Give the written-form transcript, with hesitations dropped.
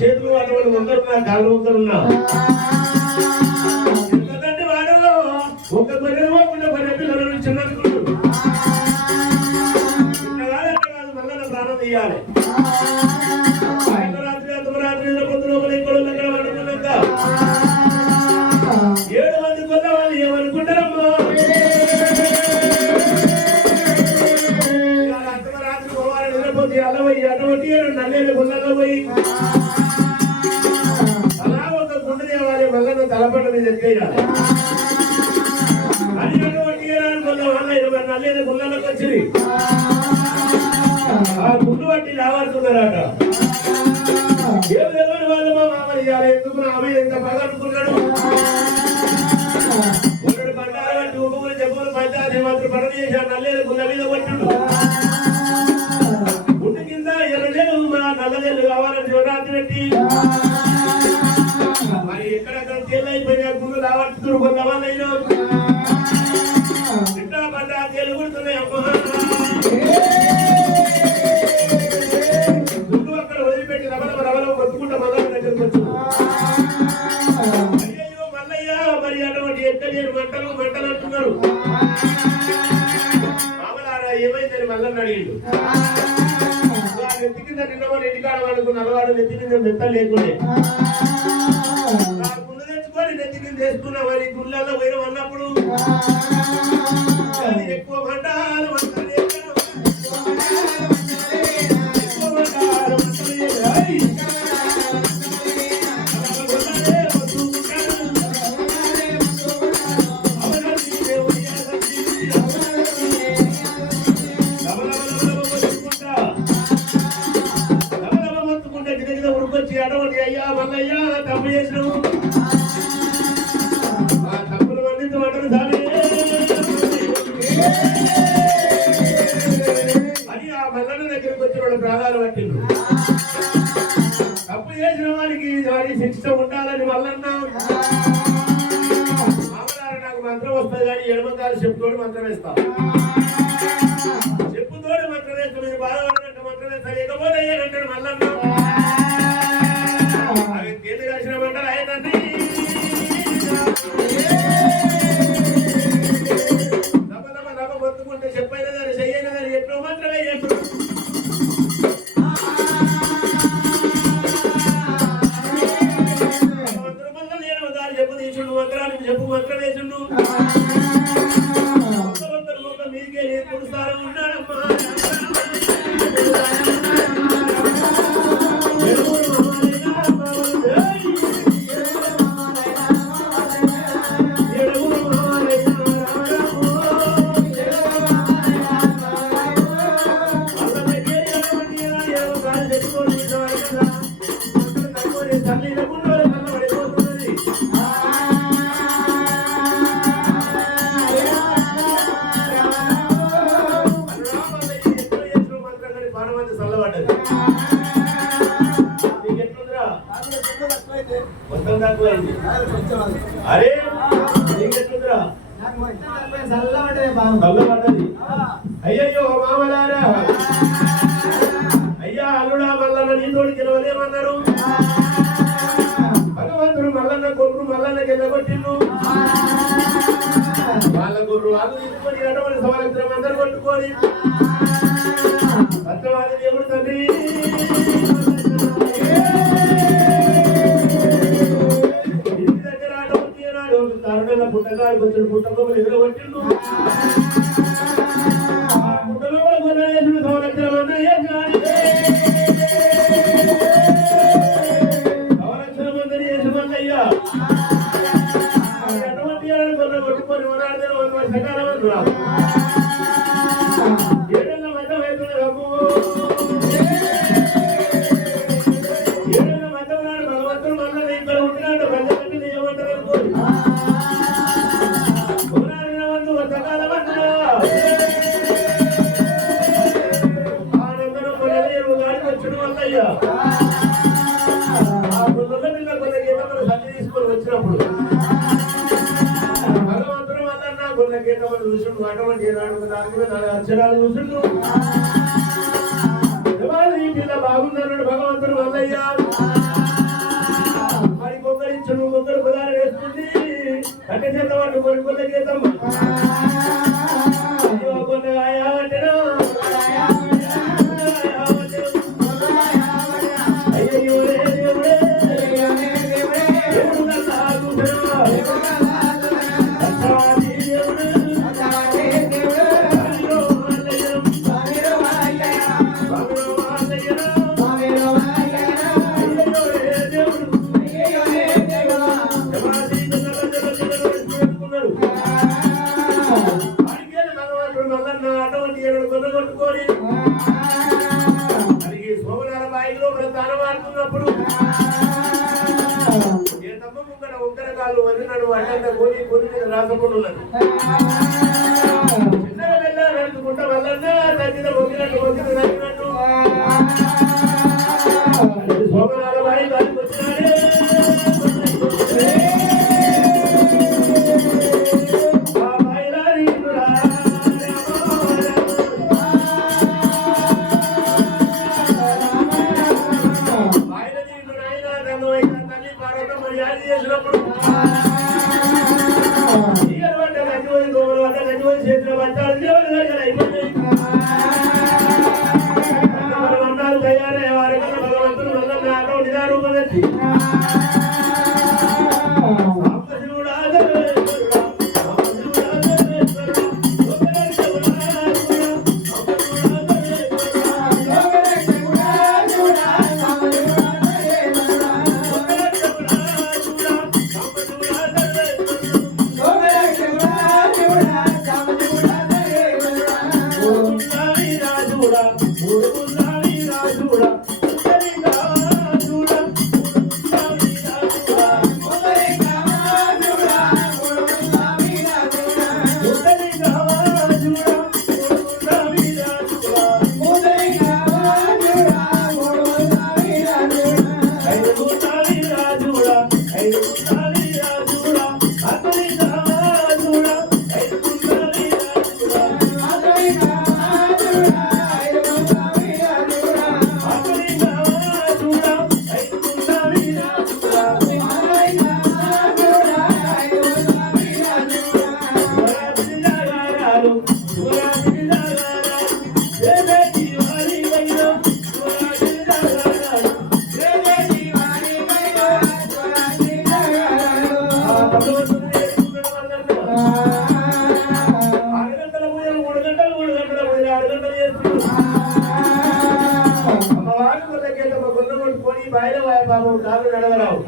చేతులు అటువంటి వందరు నా కాళ్ళు వందరున్నా ఎంతదండి వాడలో ఒక గొర్రె పోకుండా గొర్రె పిల్లలను చిన్నకున్నాడు కాదు మళ్ళీ ప్రాణం తీయాలి రాత్రి అర్ధరాత్రి పొద్దు లోపల ఇంకోళ్ళు దగ్గర వండుకున్నాక 7 మంది కొన్న వాళ్ళు ఏమనుకుంటారమ్మా అర్ధరాత్రి పోవాలి నిద్రపోతే అలా పోయి అటువంటి నల్లేరు గుళ్ళలో పోయి అలా ఒక గుండె దేవాలి మళ్ళీ తలపండ మీద ఎక్కేయాలి అని అటువంటి కొన్న వాళ్ళ 20 నల్లేరు గుళ్ళలోకి వచ్చింది ఆ గుండు బట్టి రావాడుతున్నారట ఏం తెలియని వాళ్ళు మా మామని ఇవ్వాలి ఎందుకు ఆమె ఎంత బాగా అనుకున్నాడు ఒకటి బండారు బట్టి ఉప్పులు చెప్పులు పంచాయతీ మాత్రం పనులు చేశాడు నల్లేరు గుళ్ళ మీద కొట్టిండు గుండు కింద ఎర్రలేరు నల్లలేరు కావాలని శివరాత్రి పెట్టి మరి ఎక్కడెక్కడ తేళ్ళు అయిపోయినా గుండు రావట్టున్నారు కొంతమంది అయినా ఇంటా బండా తేలు కుడుతున్నాయి అమ్మ మంటలు మంటలు అంటున్నారు మామలారా ఏమైందని మళ్ళీ అడిగిండు నెత్తి కింద నిన్నవాడు ఇంటికాడ వాడుకున్న అలవాడు నెత్తి కింద మెత్తలు లేకుండే గుండు తెచ్చుకొని నెత్తి కింద వేసుకున్నామని గుళ్ళల్లో పోయిన అన్నప్పుడు ఎక్కువ మంటాలు మంటలు అటువంటి అయ్యా మల్లయ్యా తప్పు చేసినావు ఆ తప్పులు మన్నించమంటారు సామి అని ఆ మల్లన్న దగ్గరికి వచ్చిన వాడు ప్రాణాలు పట్టిండు తప్పు చేసిన వాడికి శిక్ష ఉండాలని మల్లన్న మామలారు నాకు మంత్రం వస్తుంది కానీ ఎడమకాలు చెప్పుతోడు మంత్రం వేస్తా చెప్పుతోడు మంత్రం వేస్తా మీరు బాధపడినట్టు మంత్రం వేస్తా లేకపోతే అయ్యారంటాడు మల్లన్న చెప్పైనా కానీ చెయ్యైనా కానీ ఎన్నో మాత్రమే చేస్తున్నాడు నేను దారి చెప్పు తీసుండు మంత్రానికి చెప్పు మంత్రం వేసిండు మీకే నేను పురుసారం ఉన్నాడమ్మా అరే అయ్యయ్యో మామలారా అయ్యా అల్లుడా మల్లన్న నీ తోడి గెలవలేమన్నారు భగవంతుడు మల్లన్న గొర్రు మల్లన్నకి ఎల్లగొట్టిండు వాళ్ళ గొర్రు వాళ్ళు తీసుకొని అటువంటి సంవత్సరం అందరు కొట్టుకొని సత్యవాది దేవుడు తండ్రి పుట్టగాడు కొంచెం పుట్టలో ఎదురగొట్టిండు పుట్టలో కొనేసిన సంవత్సరం సంవత్సరం అందరి చేసి మల్లయ్యా అటువంటి కొన్న కొట్టుకొని మనాడు సకాలం అంటున్నా 7 ఏళ్ళ మధ్య అవుతున్నారు అమ్ము 7 ఏళ్ళ మధ్య ఉన్నాడు భగవంతుడు మళ్ళీ ఇక్కడ ఉంటున్నాడు ప్రజలకి ఏమంటారు అనుకోరు వచ్చినప్పుడు భగవంతుడు వల్ల కొన్ని గీతలు చూసిండు అటువంటి అక్షరాలు చూసిండు ఈ పిల్ల బాగున్నాడు భగవంతుడు వల్లయ్యా అట్ట చేత వాళ్ళు కొనుక్కున్న చేతమ్మ కొన్నగా యావట్టను అయ్యో దేవుడే దేవుడు సోమనాల బాయిలో దానం ఆడుతున్నప్పుడు తమ్మ ముంగడ ఉత్తరకాలు వదిలినాడు అడ్డంగా కొని కొని మీద రాసకుంటున్నాడు చిన్నగా వెళ్ళా నడుచుకుంటా వెళ్ళన్నా తగ్గిన మొక్కినట్టు మొక్కిన తగ్గినట్టు సోమనాల బాయి దానికి వచ్చినాడే చేసినప్పుడు చేసిన బట్టాలు అన్నాలు తయారయ్యే వారి కన్నా భగవంతుడు నల్ల నిదారూపం తెచ్చి అమ్మవారు కొన్నగొట్టుకొని బయట బాబు కాదు నడవరావు